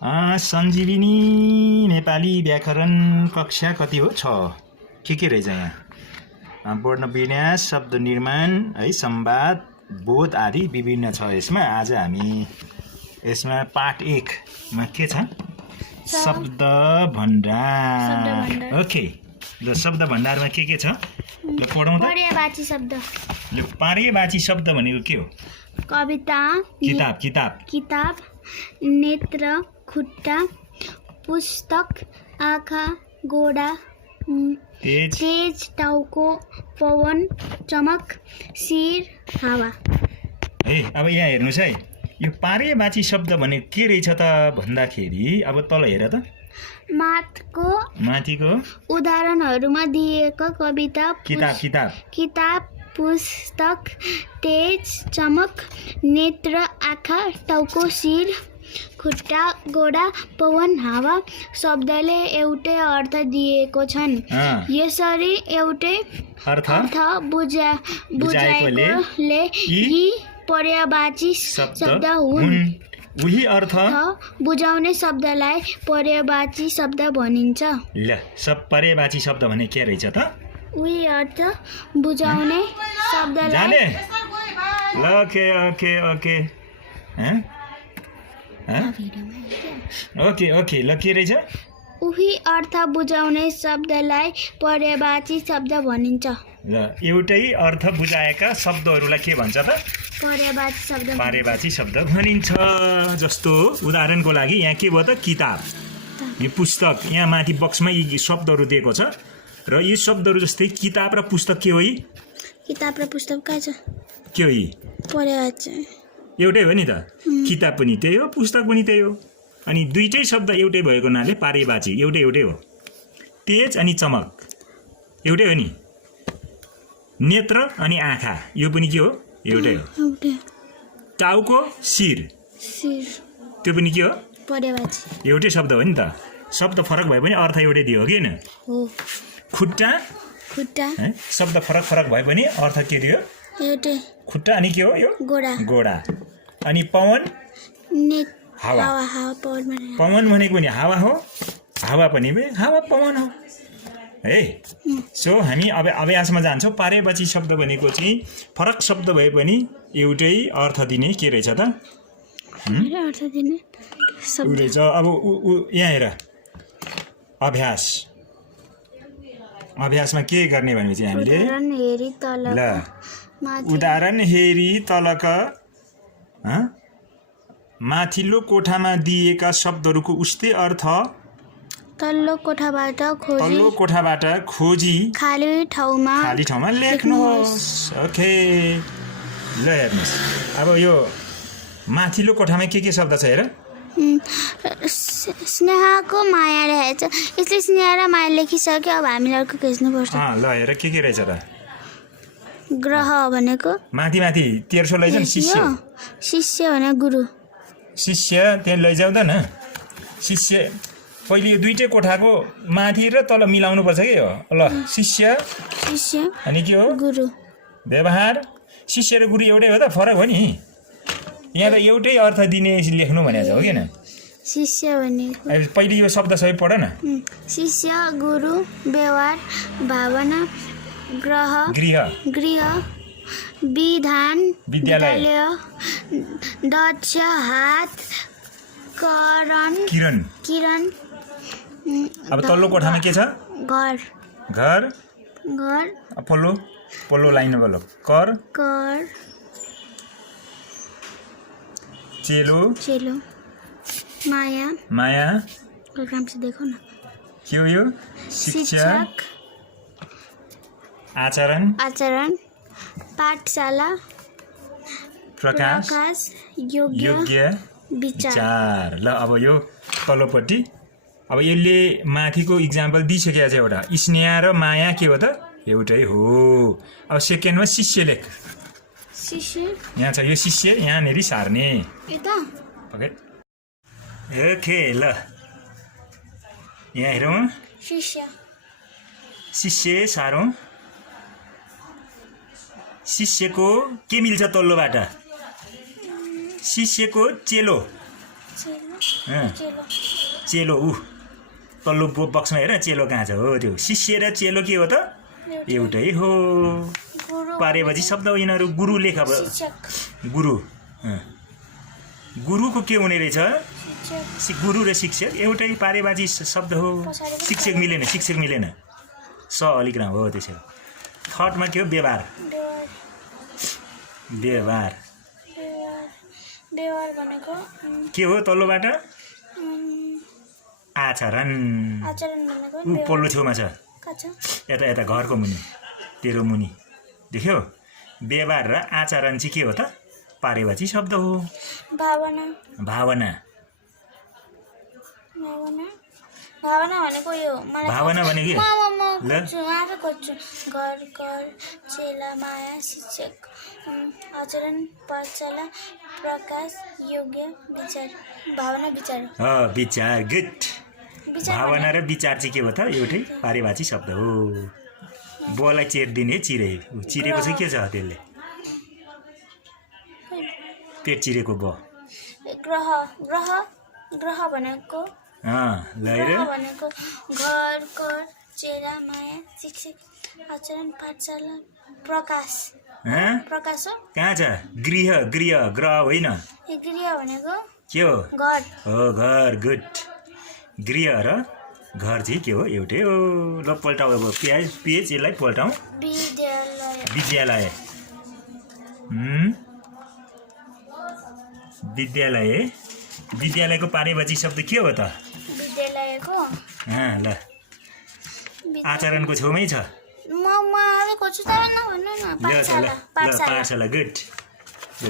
सञ्जीविनी नेपाली व्याकरण कक्षा कति हो? 6 के रहेछ यहाँ? वर्ण विन्यास, शब्द निर्माण है, संवाद, बोध आदि विभिन्न छ यसमा। आज हामी यसमा पाठ 1 मा के छ? शब्द भण्डार। ओके, ल शब्द भण्डारमा के छ? ल पढौँ त। पर्यायवाची शब्द। ल पर्यायवाची शब्द भनेको के हो? कविता, किताब, नेत्र, खुट्टा, पुस्तक, आँखा, घोडा, तेज, टाउको, पवन, चमक, शिर, हावा। ए अब यहाँ हेर्नुस् है, यो पर्यायवाची शब्द भनेको के रहेछ त भन्दाखेरि, अब तल हेर त, माथिको उदाहरणहरूमा दिएको कविता, किताब, पुस्तक, तेज, चमक, नेत्र, आँखा, टाउको, शिर, खुट्टा, घोडा, पवन, हावा शब्दले एउटै अर्थ दिएको छन्। यसरी एउटै अर्थ बुझाएकोले यी पर्यायवाची शब्द हुन्। उही अर्थ बुझाउने शब्दलाई पर्यायवाची शब्द भनिन्छ। ल सब पर्यायवाची शब्द भने के रहेछ त? उही अर्थ बुझाउने शब्दलाई ओके ल के रहेछ? उही अर्थ बुझाउने शब्दलाई पर्यायवाची शब्द भनिन्छ। ल एउटै अर्थ बुझाएका शब्दहरूलाई के भन्छ त? पर्यायवाची शब्द भनिन्छ। जस्तो उदाहरणको लागि यहाँ के भयो त? किताब, यो पुस्तक, यहाँ माथि बक्समा यी शब्दहरू दिएको छ र यी शब्दहरू जस्तै किताब र पुस्तक के हो? किताब र पुस्तक के छ? के हो? पर्यायवाची एउटै हो नि त। किताब पनि त्यही हो, पुस्तक पनि त्यही हो, अनि दुईटै शब्द एउटै भएको हुनाले पर्यायवाची एउटै हो। तेज अनि चमक एउटै हो नि। नेत्र अनि आँखा यो पनि के हो? एउटै हो। टाउको, शिर त्यो पनि के हो? पर्यायवाची एउटै शब्द हो नि त। शब्द फरक भए पनि अर्थ एउटै दियो हो कि हैन? खुट्टा शब्द फरक भए पनि अर्थ के दियो? एउटै। खुट्टा अनि के हो? यो घोडा। अनि पवन, हावा। पवन भनेको नि हावा हो, हावा पनि हावा पवन हो है। सो हामी अब अभ्यासमा जान्छौँ। पर्यायवाची शब्द भनेको चाहिँ फरक शब्द भए पनि एउटै अर्थ दिने के रहेछ त? रहेछ। अब यहाँ हेर, अभ्यासमा के गर्ने भनेपछि हामीले उदाहरण हेरी तलका माथिल्लो कोठामा दिएका शब्दहरूको उस्तै अर्थ तल्लो कोठाबाट खोजी खाली ठाउँमा लेख्नुहोस्। ओके, ल हेर्नुहोस्। अब यो माथिल्लो कोठामा के शब्द छ हेर? स्नेहाको माया रहेछ। यसले स्नेहा र माया लेखिसक्यो। अब हामीले अर्को खोज्नुपर्छ। ल हेर के रहेछ त? ग्रह भनेको माथि तेर्सो लैजाउँ। शिष्य भने गुरु। शिष्य त्यहाँ लैजाउँ त न। शिष्य पहिले यो दुईटै कोठाको माथि र तल मिलाउनु पर्छ कि हो? ल शिष्य अनि के हो? गुरु। व्यवहार शिष्य र गुरु एउटै हो त? फरक हो नि। यहाँ त एउटै अर्थ दिने लेख्नु भनेको छ हो कि न? शिष्य भनेको पहिले यो शब्द सबै पढ न। शिष्य, गुरु, व्यवहार, भावना, गृह, विधान, विद्यालय, दक्ष, हात, किरण। अब तल्लो कोठामा के छ? घर। पल्लो लाइन बोलो। कर। चेलो। माया। प्रोग्राम से देखो ना। के हो यो? शिक्षक। आचरण। पाठशाला। प्रकाश। योग्य। विचार। ल अब यो तल्लोपट्टि। अब यसले माथिको इक्जाम्पल दिइसकेको छ एउटा। स्नेहा र माया के हो त? एउटै हो। अब सेकेन्डमा शिष्य लेख। यहाँ छ यो शिष्य, यहाँनेरि सार्ने। ओके ल यहाँ हेरौँ। शिष्य सारौँ। शिष्यको के मिल्छ तल्लोबाट? शिष्यको चेलो। चेलो चेलो तल्लो बक्समा हेर चेलो कहाँ छ हो त्यो शिष्य र चेलो के हो त एउटै हो गुरु पारेपछि शब्द हो यिनीहरू गुरु लेख अब शिक्षक गुरु गुरुको के हुने रहेछ शिक्षक गुरु र शिक्षक एउटै पारेबाजी शब्द हो शिक्षक मिलेन स अलिक राम्रो हो त्यसो थर्डमा के हो व्यवहार व्यवहार व्यवहार भनेको के हो तल्लोबाट आचरण आचरण भनेको पल्लो छेउमा छ कच्चा यता यता घरको मुनि तेरो मुनि देख्यौ व्यवहार र आचरण चाहिँ के हो त पारेबाजी शब्द हो भावना भावना भावना भावना भनेको यो मलाई भावना भनेको म आफै खोज्छु घर घर चेला माया शिक्षक आचरण पाठशाला प्रकाश योग्य विचार भावना विचार विचार गुड भावना र विचार चाहिँ के हो त एउटै पारेबाजी शब्द हो बुवालाई चेरिदिने चिरेको चाहिँ के छ त्यसले पेट चिरेको ब ग्रह ग्रह ग्रह भनेको ग्रह भनेको घर घर चेला माया शिक्षक आचरण पाठशाला प्रकाश प्रकाश हो कहाँ छ गृह गृह ग्रह होइन गृह भनेको के हो घर हो घर गुड गृह र घर चाहिँ के हो एउटै हो ल पल्टाउ अब पेज यसलाई पल्टाउँ विद्यालय विद्यालय विद्यालय विद्यालयको पारेबाजी शब्द के हो त विद्यालयको ल आचरणको छेउमै छ म आफै खोज्छु तर नभन्नु न पाठशाला पाठशाला गुड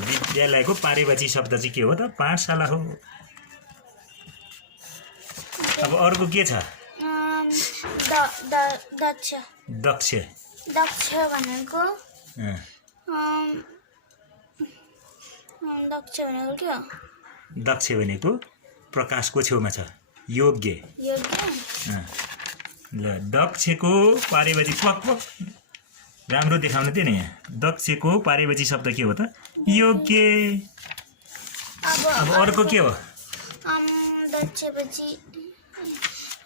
विद्यालयको पारेबाजी शब्द चाहिँ के हो त पाठशाला हो अब अर्को के छ दक्ष दक्ष दक्ष भनेको दक्ष भनेको के हो दक्ष भनेको प्रकाशको छेउमा छ योग्य योग्य ल दक्षको पारेबाजी पक राम्रो देखाउनु थियो नि यहाँ दक्षको पारेबाजी शब्द के हो त योग्य अब अर्को के हो दक्षपछि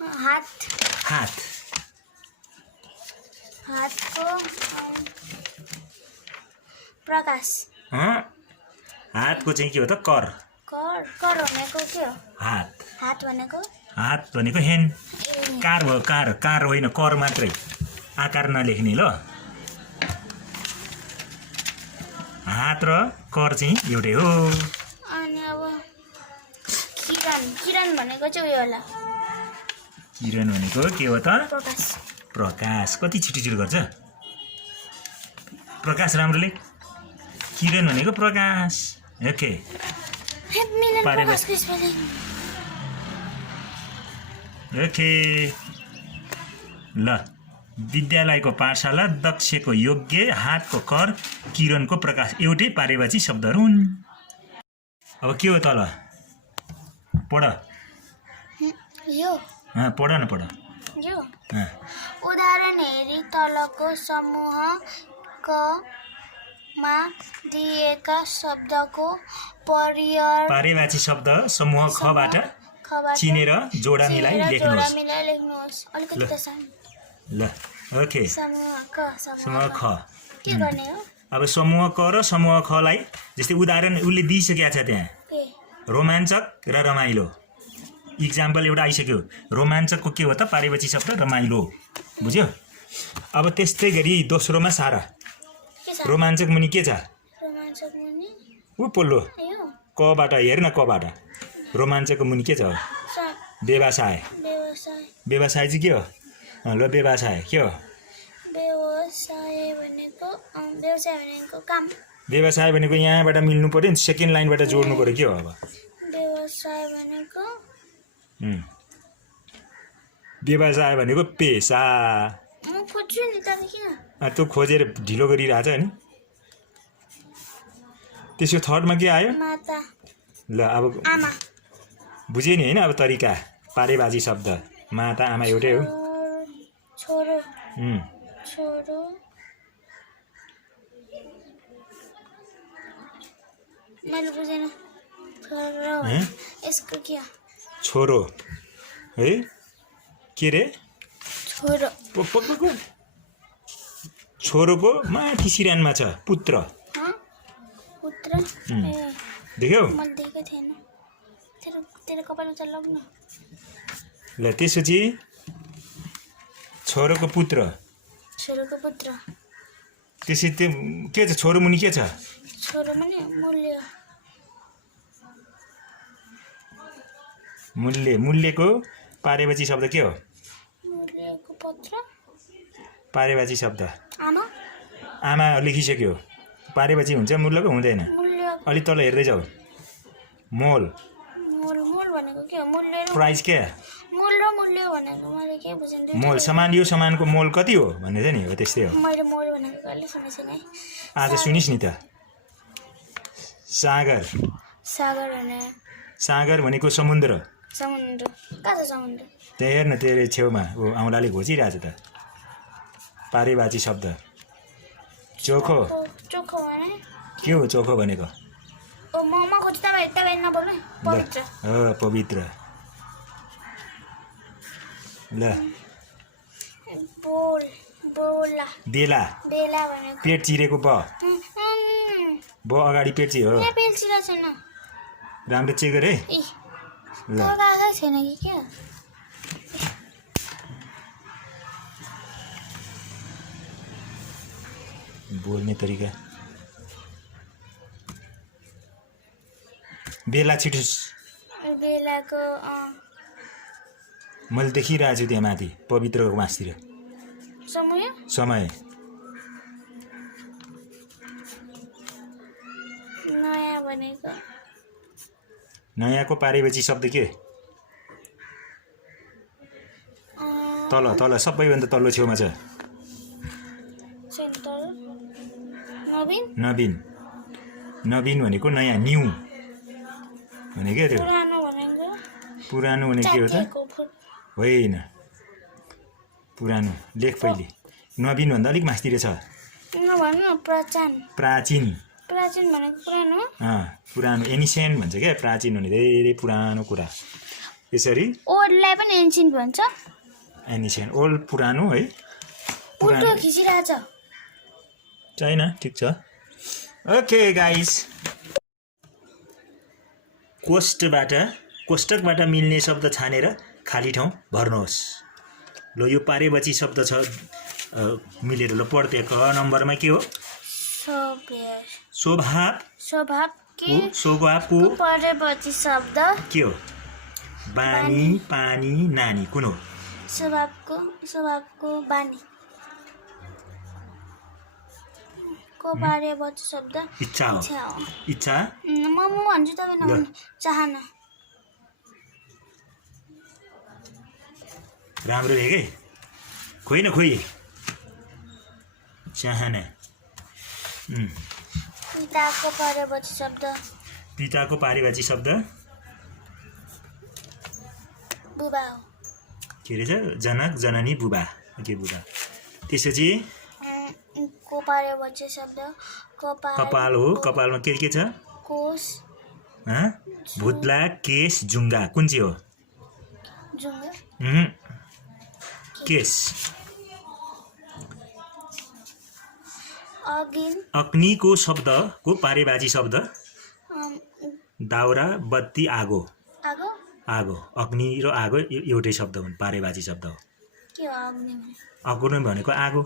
हात हात हातको प्रकाश हातको चाहिँ के हो त कर कर कर भनेको के हो हात हात भनेको ह्यान्ड कार हो कार होइन कर मात्रै आकार नलेख्ने ल हात र कर चाहिँ एउटै हो अनि अब किरण भनेको चाहिँ उयो होला किरण भनेको के हो त प्रकाश कति छिटो गर्छ प्रकाश राम्रो लेख किरण भनेको प्रकाश ओके ओके ल विद्यालयको पाठशाला दक्षको योग्य हातको कर किरणको प्रकाश एउटै पारेबाजी शब्दहरू हुन् अब के हो तल पढ यो पढ न पढ यो उदाहरण हेरी तलको समूह मा दिएका शब्दको पारेबाजी शब्द समूह खबाट चिनेर जोडा मिलाई लेख्नुहोस् अलिकति त सानो ल ओके समूह ख के गर्ने हो अब समूह क र समूह खलाई जस्तै उदाहरण उसले दिइसकेको छ त्यहाँ रोमाञ्चक र रमाइलो इक्जाम्पल एउटा आइसक्यो रोमाञ्चकको के हो त पारेबाजी शब्द रमाइलो बुझ्यो अब त्यस्तै गरी दोस्रोमा सारा रोमाञ्चक मुनि के छ ऊ पल्लो कबाट हेर न कबाट रोमाञ्चकको मुनि के छ व्यवसाय व्यवसाय चाहिँ के हो ल व्यवसाय के हो व्यवसाय भनेको यहाँबाट मिल्नु पर्यो नि सेकेन्ड लाइनबाट जोड्नु पर्यो के हो अब व्यवसाय भनेको पेसा त्यो खोजेर ढिलो गरिरहेछ नि त्यसको थर्डमा के आयो ल अब बुझ्यो नि होइन अब तरिका पारेबाजी शब्द माता आमा एउटै हो छोरो छोरो मैले बुझेन यसको के हो? छोरो है के रे छोरो छोरोको माथि सिरानमा छ पुत्र पुत्र देख्यौ मैले देखेको थिएन तेरो कपालमा चाहिँ लग्न ल त्यसपछि छोरोको पुत्र त्यसै त्यो के छ छोरो मुनि के छ छोरो पनि मूल्यको पारेवाची शब्द के हो मूल्यको पत्र पारेवाची शब्द आमा आमा लेखिसक्यो पारेवाची हुन्छ मूल्यको हुँदैन अलि तल हेर्दै जाऊ मोल भनेको के हो मूल्य प्राइस के मूल्य भनेको मैले के बुझेँ मोल सामान यो सामानको मोल कति हो भन्ने चाहिँ नि हो त्यस्तै हो मैले मोल भनेको कहिले सुनेको छैन आज सुनिस् नि त सागर भनेको समुद्र कहाँ छ समुद्र त्यहाँ हेर्न तेरो छेउमा ऊ औँलाले घोचिरहेछ त पारेवाची शब्द चोखो भने के हो चोखो भनेको म खोज्छु तपाईँ नबोल्नु पवित्र ल बेला भनेको पेट चिरेको ब अगाडि पेट चिर हो राम्रो चेक गर है ल छैन कि क्या बोल्ने तरिका बेला छिटो बेलाको मैले देखिरहेको छु त्यहाँ माथि पवित्रको मासतिर समय नयाँ भनेको नयाँको पारेवाची शब्द के तल तल सबैभन्दा तल्लो छेउमा छ नवीन भनेको नयाँ न्यू भने के त्यो पुरानो भने के हो त होइन पुरानो लेख पहिले नवीन भन्दा अलिक मास्तिर छ प्राचीन भनेको पुरानो पुरानो एनिसेन्ट भन्छ क्या प्राचीन भने धेरै पुरानो कुरा यसरी ओल्डलाई पनि एन्सियन्ट भन्छ एनिसेन्ट ओल्ड पुरानो है पुरानो खिचिरहेछ छैन ठिक छ ओके गाइस कोष्टकबाट मिल्ने शब्द छानेर खाली ठाउँ भर्नुहोस् ल यो पारेवाची शब्द छ मिलेर ल पढ्थे क नम्बरमा के हो स्वभावको पारेवाची शब्द के हो बानी पानी नानी कुन हो स्वभावको बानी को पारेवाची शब्द इच्छा हो इच्छा म भन्छु तपाईँ नभन्नु चाहना राम्रो है के खोइ चाहना पिताको पारेवाची शब्द बुबा हो के रहेछ जनक जननी बुबा के बुबा त्यसपछि को पारेवाची शब्द कपाल हो कपालमा के छ कोष भुत्ला केश जुङ्गा कुन चाहिँ हो केश अग्निको शब्दको पारेवाची शब्द दाउरा बत्ती आगो अग्नि र आगो एउटै शब्द हुन् पारेवाची शब्द हो अग्नि भनेको आगो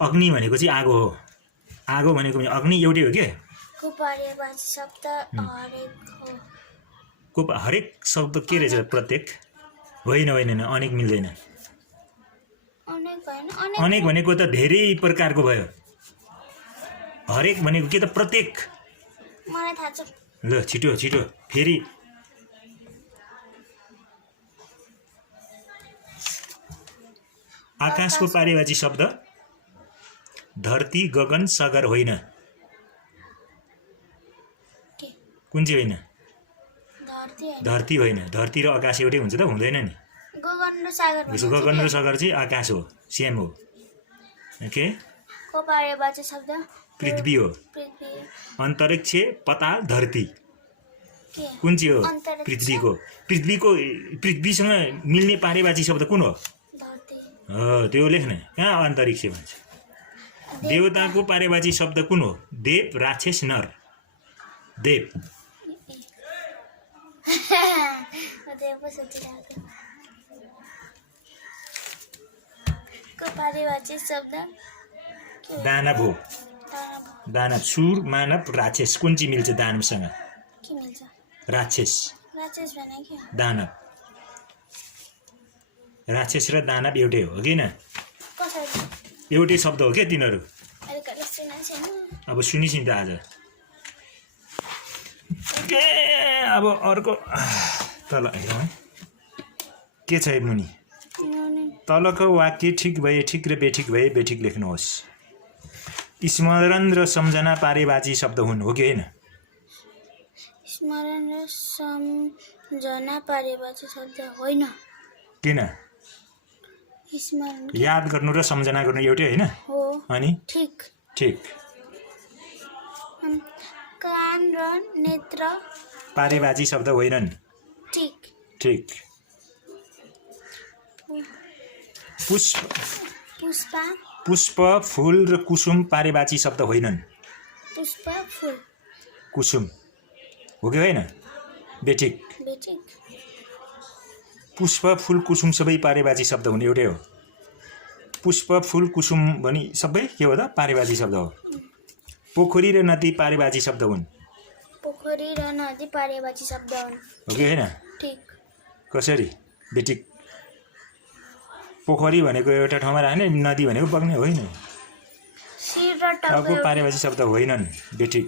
अग्नि भनेको चाहिँ आगो हो आगो भनेको अग्नि एउटै हो के हरेक शब्द के रहेछ प्रत्येक होइन अनेक मिल्दैन अनेक भनेको त धेरै प्रकारको भयो हरेक भनेको के त प्रत्येक मलाई थाहा छ ल छिटो फेरि आकाशको पारेवाची शब्द धरती गगन सागर होइन कुन चाहिँ होइन धरती होइन धरती र आकाश एउटै हुन्छ त हुँदैन नि गगन र सागर चाहिँ आकाश हो सेम हो ओके को पारेवाची शब्द पृथ्वी हो पृथ्वी अन्तरिक्ष पाताल धरती के कुन चाहिँ हो अन्तरिक्ष पृथ्वीसँग मिल्ने पारेबाजी शब्द कुन हो धरती त्यो लेख्न कहाँ अन्तरिक्ष भन्छ देवताको पारेबाजी शब्द कुन हो देव राक्षस नर देव देव सोचिरहेको को पारिभाषिक शब्द दानव हो दानव सुर मानव राक्षस कुन चाहिँ मिल्छ दानवसँग के मिल्छ राक्षस राक्षस भने के दानव राक्षस र दानव एउटै हो कि न कसरी एउटै शब्द हो क्या तिनीहरू अहिले कहिले सुनेको छैन अब सुनिस् नि त आज अब अर्को तल हेरौँ है के छ मुनि तलको वाक्य ठिक भए ठिक र बेठिक भए बेठिक लेख्नुहोस् स्मरण र सम्झना पारेबाजी शब्द हुन् हो कि होइन स्मरण र सम्झना पारेबाजी शब्द होइन किन स्मरण याद गर्नु र सम्झना गर्नु एउटै होइन हो अनि ठिक ठिक कान र नेत्र पारेबाजी शब्द होइनन् ठिक ठिक पुष्प पुष्पा पुष्प फूल र कुसुम पारेबाजी शब्द होइनन् पुष्प फूल कुसुम हो कि होइन बेठिक बेठिक पुष्प फूल कुसुम सबै पारेबाजी शब्द हुन् एउटै हो पुष्प फूल कुसुम भनी सबै के हो त पारेबाजी शब्द हो पोखरी र नदी पारेबाजी शब्द हुन् पोखरी र नदी पारेबाजी शब्द हुन् हो कि होइन ठिक कसरी बेठिक पोखरी भनेको एउटा ठाउँमा राख्ने नदी भनेको बग्ने होइन शिर र टाउको पारेबाजी शब्द होइनन् बेठिक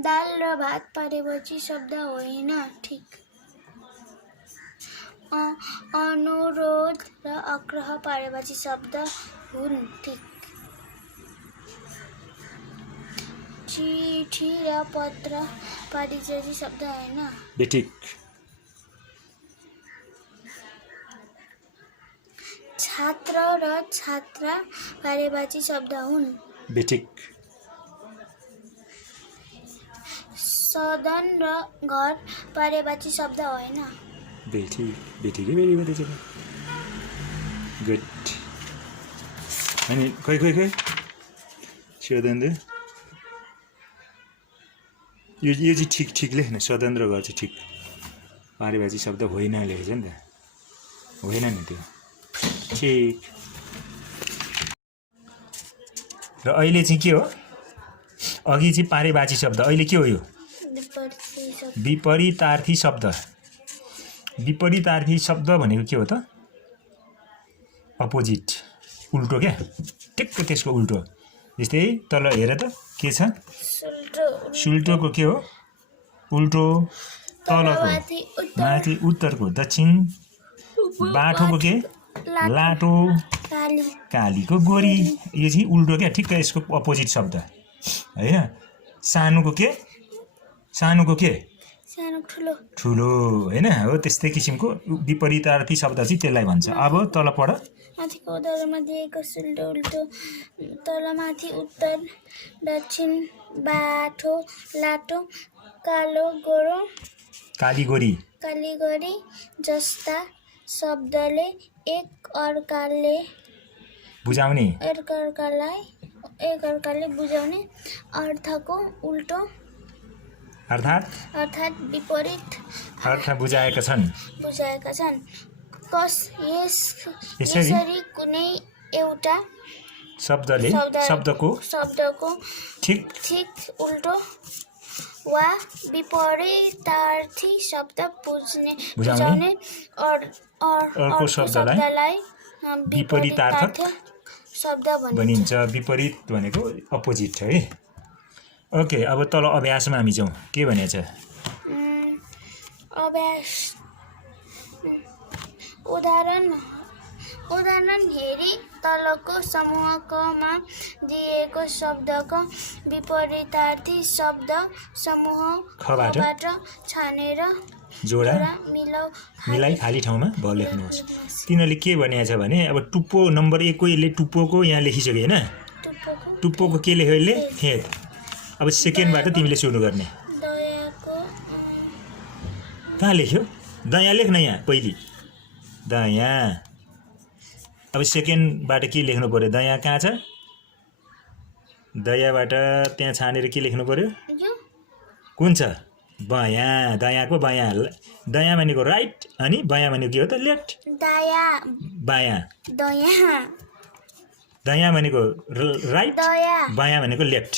दाल र भात पारेबाजी शब्द होइन ठिक अनुरोध र आग्रह पारेबाजी शब्द हुन् ठिक चिठी र पत्र पारेबाजी शब्द होइन बेठिक छात्र र छात्रा पारेबाजी शब्द हुन् बेठिक सदन र घर पारेबाजी शब्द होइन बेठिक बेठिकै बेरी गर्दैछ गुड अनि खोइ खोइ खोइ स्वतन्त्र यो चाहिँ ठिक ठिक लेख्न स्वतन्त्र घर चाहिँ ठिक पारेबाजी शब्द होइन लेखेछ नि त होइन नि त्यो ठिक र अहिले चाहिँ के हो अघि चाहिँ पारेबाजी शब्द अहिले के हो यो विपरीतार्थी शब्द विपरीतार्थी शब्द भनेको के हो त अपोजिट उल्टो क्या ठिक्क त्यसको उल्टो जस्तै तल हेर त के छ सुल्टोको के हो उल्टो तलको माथि उत्तरको दक्षिण बाठोको के लाटो कालीको गोरी यो चाहिँ उल्टो क्या ठिक्क यसको अपोजिट शब्द होइन सानोको के सानो ठुलो होइन हो त्यस्तै किसिमको विपरीतार्थी शब्द चाहिँ त्यसलाई भन्छ अब तल पढ माथिको उदाहरणमा दिएको सुल्टो उल्टो तलमाथि उत्तर दक्षिण बाठो लाटो कालो गोरो कालीगोरी जस्ता शब्दले एकअर्काले बुझाउने अर्थको उल्टो अर्थात् विपरीत अर्थ बुझाएका छन् यसरी कुनै एउटा शब्दको ठिक उल्टो वा विपरीतार्थी शब्द बुझाउने अर्को शब्दलाई विपरीतार्थ शब्द भनिन्छ विपरीत भनेको अपोजिट है ओके अब तल अभ्यासमा हामी जाउँ के भनेछ अभ्यास उदाहरण हेरी तलको समूहमा दिएको शब्दको विपरीतार्थी शब्द समूह खबाट छानेर जोडा मिलाउ मिलाई खाली ठाउँमा भ लेख्नुहोस्। तिनीहरूले के भनेको छ भने अब टुप्पो नम्बर 1 को यसले टुप्पोको यहाँ लेखिसक्यो हैन। टुप्पोको के लेख्यो यसले खेत। अब सेकेन्डबाट तिमीले सुरु गर्ने। दयाको कहाँ लेख्यो? दया लेख्न यहाँ पहिली दया। अब सेकेन्डबाट के लेख्नु पर्यो? दया कहाँ छ? दयाबाट त्यहाँ छानेर के लेख्नु पर्यो? यो कुन छ? बयाँ। दयाको बयाँ। दया भनेको राइट अनि बयाँ भनेको के हो त? लेफ्ट। दया बायाँ। दया दया भनेको राइट, दया बायाँ भनेको लेफ्ट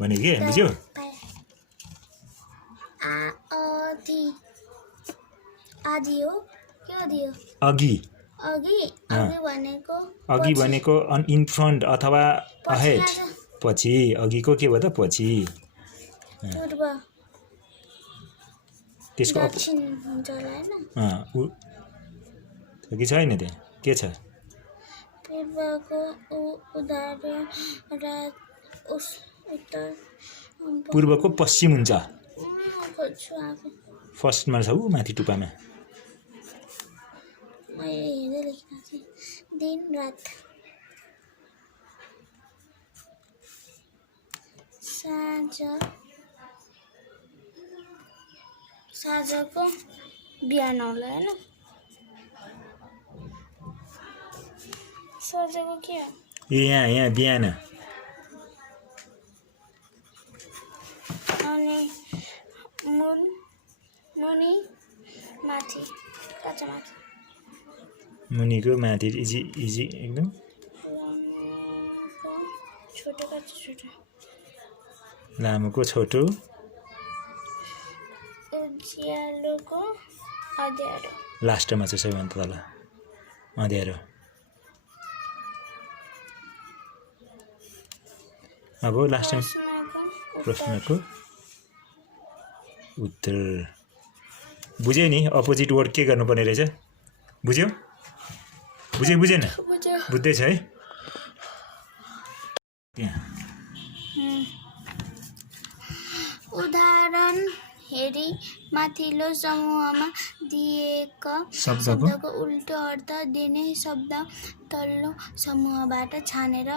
भनेको के बुझ्यौ? आदि हो के हो दियो? अघि। अघि अघि भनेको अघि भनेको इन फ्रन्ट अथवा अहेड। पछि। अघिको के भयो त? पछि। पूर्व त्यसको दक्षिण हुन्छ होला हैन? कि छैन त्यहाँ? के छ? पूर्वको उदाहरण उत्तर पूर्वको पश्चिम हुन्छ। खोज्छु आफै। फर्स्टमा छ ऊ माथि टुप्पामा। मैले हेर्दै लेखेको थिएँ। दिन रात साँझको बिहान होला हैन? साँझको के हो? यहाँ बिहान। अनि मुनि माथि कच्चा माथि। मुनिको माथि इजी एकदम। छोटो कच्चा छोटो। लामोको छोटो। उज्यालोको अँध्यारो। लास्टमा चाहिँ सबैभन्दा तल अँध्यारो। अब लास्टमा प्रश्नको उत्तर। बुझ्यौ नि? अपोजिट वर्ड के गर्नुपर्ने रहेछ? बुझ्यौ? बुझेन? बुझ्दैछ है? उदाहरण हेरी माथिल्लो समूहमा दिएका शब्दको उल्टो अर्थ दिने शब्द तल्लो समूहबाट छानेर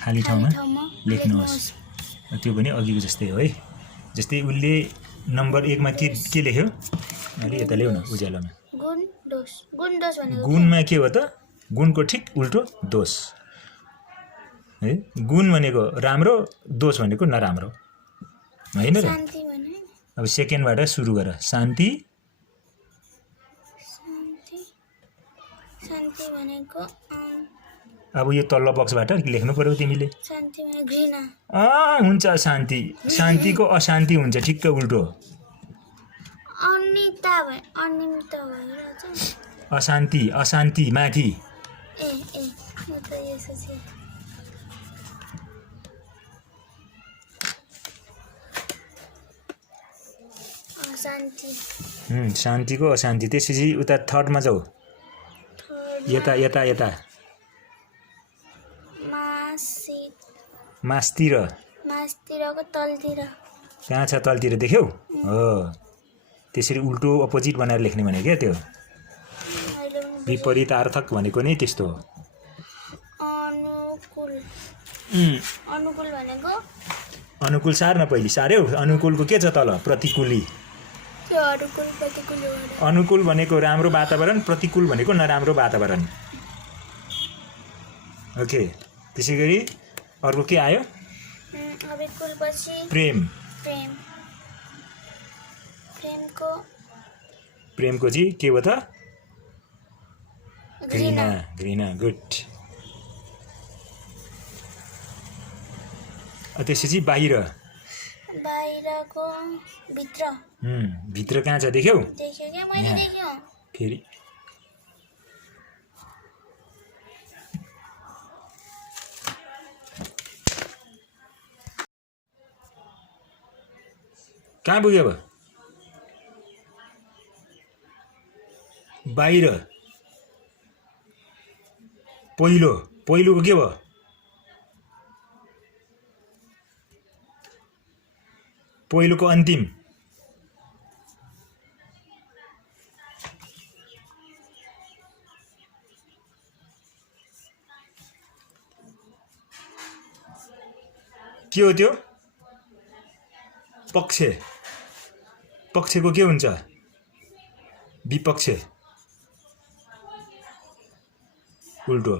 खाली ठाउँमा लेख्नुहोस्। त्यो पनि अघिको जस्तै हो है। जस्तै उसले नम्बर 1 मा के लेख्यो? अलि यता ल्याउ न उज्यालोमा। गुण दोष भनेको गुणमा के हो त? गुणको ठिक उल्टो दोष है। गुण भनेको राम्रो, दोष भनेको नराम्रो होइन र? शान्ति भने अब सेकेन्डबाट सुरु गर। शान्ति भनेको अब यो तल्लो बक्सबाट लेख्नु पर्यो तिमीले। शान्ति भने घृणा। हुन्छ शान्ति। शान्तिको अशान्ति हुन्छ ठिक्क उल्टो। अनिता भइरहेछ। अशान्ति माथि। म त यो सोचे। अशान्ति। शान्तिको अशान्ति। त्यसपछि उता थर्डमा जाऊ। यता मासतिरको तलतिर। कहाँ छ? तलतिर देख्यौ? हो। त्यसरी उल्टो अपोजिट बनाएर लेख्ने भने क्या त्यो। विपरीतार्थक भनेको नै त्यस्तो हो। अनुकूल भनेको अनुकूल सार्न पहिली। सार्यौ? अनुकूलको के छ तल? प्रतिकूली। अनुकूल भनेको राम्रो वातावरण, प्रतिकूल भनेको नराम्रो वातावरण। ओके। त्यसै गरी अर्को के आयो? प्रेमको चाहिँ के हो त? घृणा। गुड। त्यसपछि बाहिरको भित्र। भित्र कहाँ छ? देख्यौ? देख्यो क्या मैले देख्यो। फेरि कहाँ पुग्यो अब? बाहिर पहिलोको के भयो पहिलोको अन्तिम के हो त्यो पक्षको के हुन्छ विपक्ष उल्टो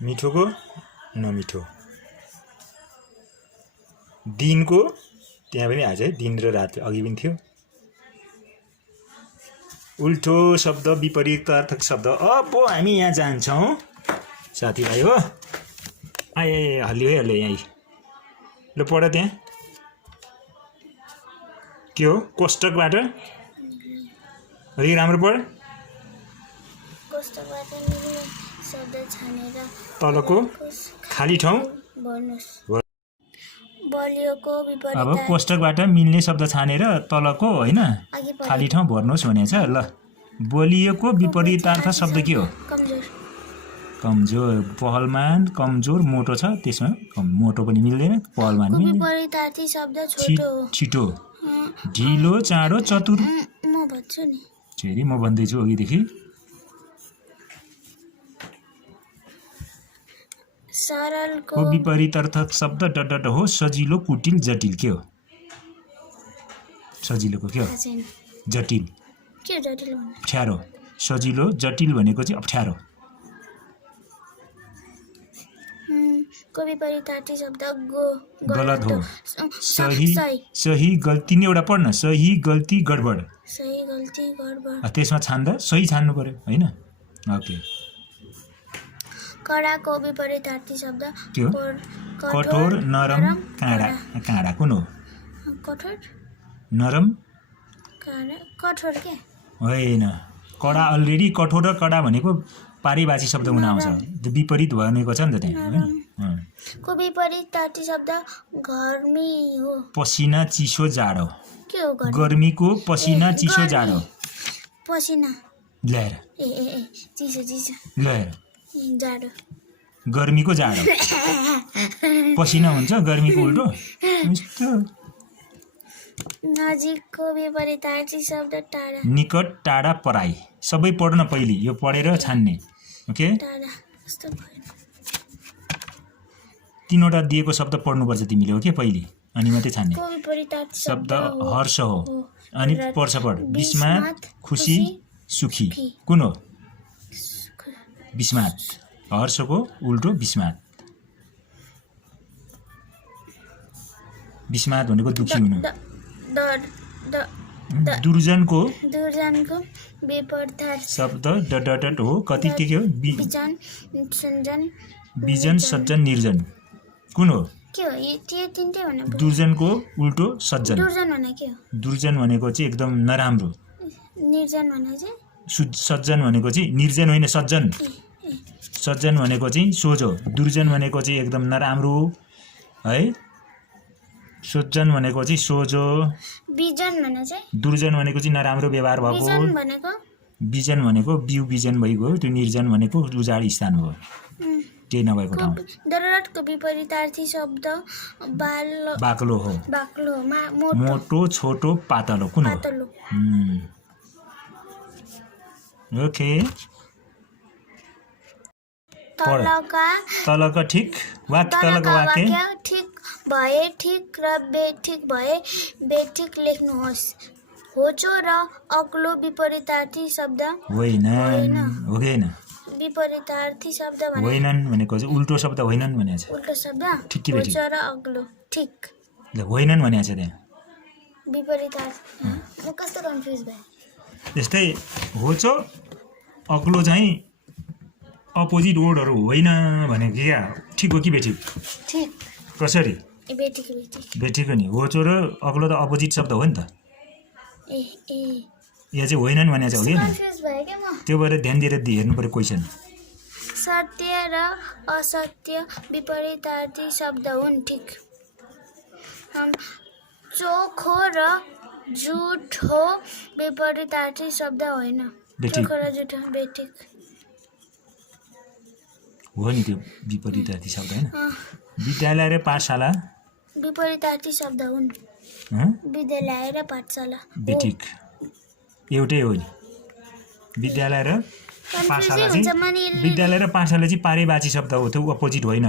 मिठोको नमिठो दिनको त्यहाँ पनि आज है दिन र रात अघि पनि थियो उल्टो शब्द विपरीतार्थक शब्द अब हामी यहाँ जान्छौँ साथीभाइ हो आए हल्लियो है हल्लियो यहीँ ल पढ त्यहाँ के हो कोष्टकबाट अलिक राम्रो पढ कोष्टकबाट मिल्ने शब्द छानेर तलको खाली ठाउँ बलियोको विपरीत अब कोष्टकबाट मिल्ने शब्द छानेर तलको होइन खाली ठाउँ भर्नुहोस् भनेको छ ल बलियोको विपरीतार्थ शब्द के हो कमजोर पहलमान कमजोर मोटो छ त्यसमा मोटो पनि मिल्दैन पहलमान पनि विपरीतार्थी शब्द छोटो छिटो ढिलो चाँडो चतुर म भन्छु नि फेरि म भन्दैछु अघिदेखि सरलको विपरीतार्थक शब्द डट हो सजिलो कुटिल जटिल के हो सजिलोको के हो जटिल के जटिल भन्नु अप्ठ्यारो सजिलो जटिल भनेको चाहिँ अप्ठ्यारो को विपरीतार्थी शब्द गलत हो सही गल्ती नै एउटा पढ्न सही गल्ती गडबड त्यसमा छान्दा सही छान्नु पर्यो होइन ओके कडाको विपरीतार्थी शब्द के हो कठोर नरम काँडा कुन हो कठोर नरम कठोर के होइन कडा अलरेडी कठोर र कडा भनेको पारिभाषिक शब्द हुन आउँछ त्यो विपरीत भनेको छ नि त त्यहाँ को विपरीतार्थी शब्द गर्मी हो पसिना चिसो जाडो के हो गर्मीको पसिना चिसो जाडो पसिना ल्याएर ए चिसो ल्याएर जाडो गर्मीको जाडो पसिना हुन्छ गर्मीको उल्टो यस्तो नजिकको विपरीतार्थी शब्द टाढा निकट टाढा पराई सबै पढ्न पहिले यो पढेर छान्ने ओके टाढा कस्तो भयो तीनवटा दिएको शब्द पढ्नुपर्छ तिमीले हो के पहिले अनि मात्रै छान्ने को विपरीतार्थी शब्द हर्ष हो अनि पर्छ पढ विस्मात खुसी सुखी कुन हो विस्मात हर्षको उल्टो विस्मात भनेको दुखी हुनु दुर्जनको विपरीतार्थ शब्द डट हो कति के हो बिजन सज्जन निर्जन कुन हो के हो यो तीनटै भन्नु दुर्जनको उल्टो सज्जन दुर्जन भने के हो दुर्जन भनेको चाहिँ एकदम नराम्रो निर्जन भने चाहिँ सज्जन भनेको चाहिँ निर्जन होइन सज्जन सज्जन भनेको चाहिँ सोझो दुर्जन भनेको चाहिँ एकदम नराम्रो है सज्जन भनेको चाहिँ सोझो बिजन भने चाहिँ दुर्जन भनेको चाहिँ नराम्रो व्यवहार भएको बिजन भनेको बिउ बिजन भइगयो त्यो निर्जन भनेको उजाड स्थान हो केही नभएको ठाउँ दररटको विपरीतार्थी शब्द बाक्लो हो मोटो छोटो पातलो कुन हो ओके तलका ठिक वाक्य ठिक भए ठिक र बेठिक भए बेठिक लेख्नुहोस् होचो र अग्लो विपरीतार्थी शब्द होइन विपरीतार्थी शब्द होइनन् भनेको चाहिँ उल्टो शब्द होइनन् भनेको छ उल्टो शब्द ठिक होचो र अग्लो ठिक ल होइनन् भनेको छ त्यहाँ विपरीतार्थी म कस्तो कन्फ्युज भए त्यस्तै होचो अग्लो चाहिँ अपोजिट वर्डहरू होइन भनेको क्या ठिक हो कि बेठिक ठिक कसरी बेठिक हो नि होचो र अग्लो त अपोजिट शब्द हो नि त यहाँ चाहिँ होइनन् भनेको छ हो त्यो भएर ध्यान दिएर हेर्नु पर्यो क्वेसन सत्य र असत्य विपरीतार्थी शब्द हुन् ठिक चोखो र झुठो विपरीतार्थी शब्द होइन बेठिक चोखो र झुठो बेठिक हो नि त्यो विपरीतार्थी शब्द होइन विद्यालय र पाठशाला विपरीतार्थी शब्द हुन् हँ? विद्यालय र पाठशाला बेठिक एउटै हो नि विद्यालय र पाठशाला चाहिँ विद्यालय र पाठशाला चाहिँ पारिभाषिक शब्द हो त्यो अपोजिट होइन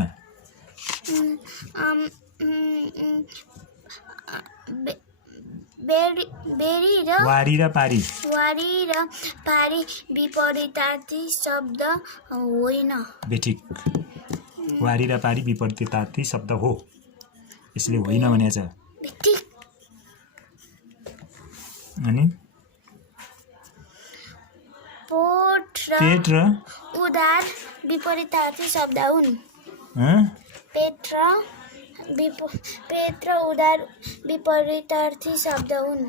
बेरी र वारी र पारी विपरीतार्थी शब्द होइन बेठिक वारी र पारी विपरीतार्थी शब्द हो यसले होइन भनेको छ बेठिक अनि पेट र उदार विपरीतार्थी शब्द हुन् हँ? पेट र उदार विपरीतार्थी शब्द हुन्